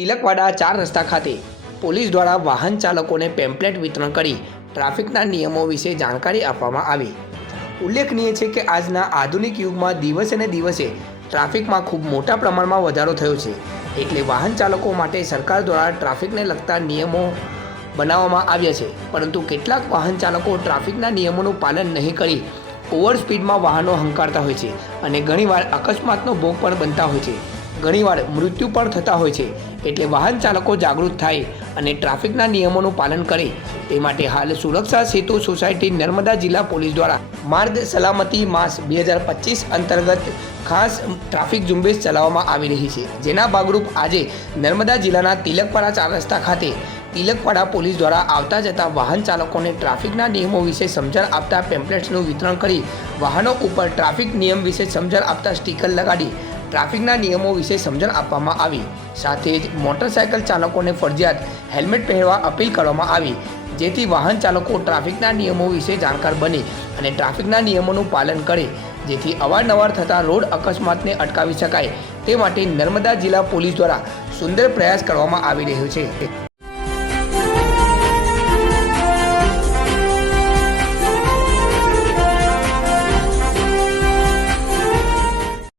તિલકવાડા ચાર રસ્તા ખાતે પોલીસ દ્વારા વાહન ચાલકોને પેમ્પલેટ વિતરણ કરી ટ્રાફિકના નિયમો વિશે જાણકારી આપવામાં આવી. ઉલ્લેખનીય છે કે આજના આધુનિક યુગમાં દિવસે ને દિવસે ટ્રાફિકમાં ખૂબ મોટા પ્રમાણમાં વધારો થયો છે. એટલે વાહન ચાલકો માટે સરકાર દ્વારા ટ્રાફિકને લગતા નિયમો બનાવવામાં આવ્યા છે. પરંતુ કેટલાક વાહન ચાલકો ટ્રાફિકના નિયમોનું પાલન નહીં કરી ઓવર સ્પીડમાં વાહનો હંકારતા હોય છે અને ઘણીવાર અકસ્માતનો ભોગ પણ બનતા હોય છે. ઘણીવાર મૃત્યુ પણ થતા હોય છે. એટલે વાહન ચાલકો જાગૃત થાય અને ટ્રાફિકના નિયમોનું પાલન કરે. તે માટે હાલ સુરક્ષા સેતુ સોસાયટી નર્મદા જિલ્લા પોલીસ દ્વારા માર્ગ સલામતી માસ બે હજાર પચીસ અંતર્ગત ખાસ ટ્રાફિક ઝુંબેશ ચલાવવામાં આવી રહી છે. જેના ભાગરૂપ આજે નર્મદા જિલ્લાના તિલકપાડા ચાર રસ્તા ખાતે તિલકપાડા પોલીસ દ્વારા આવતા જતા વાહન ચાલકોને ટ્રાફિકના નિયમો વિશે સમજણ આપતા પેમ્પલેટ્સનું વિતરણ કરી વાહનો ઉપર ટ્રાફિક નિયમ વિશે સમજણ આપતા સ્ટીકર લગાડી ટ્રાફિકના નિયમો વિશે સમજણ આપવામાં આવી. સાથે જ મોટરસાયકલ ચાલકોને ફરજિયાત હેલ્મેટ પહેરવા અપીલ કરવામાં આવી. જેથી વાહન ચાલકો ટ્રાફિકના નિયમો વિશે જાણકાર બને અને ટ્રાફિકના નિયમોનું પાલન કરે, જેથી અવારનવાર થતા રોડ અકસ્માતને અટકાવી શકાય. તે માટે નર્મદા જિલ્લા પોલીસ દ્વારા સુંદર પ્રયાસ કરવામાં આવી રહ્યો છે.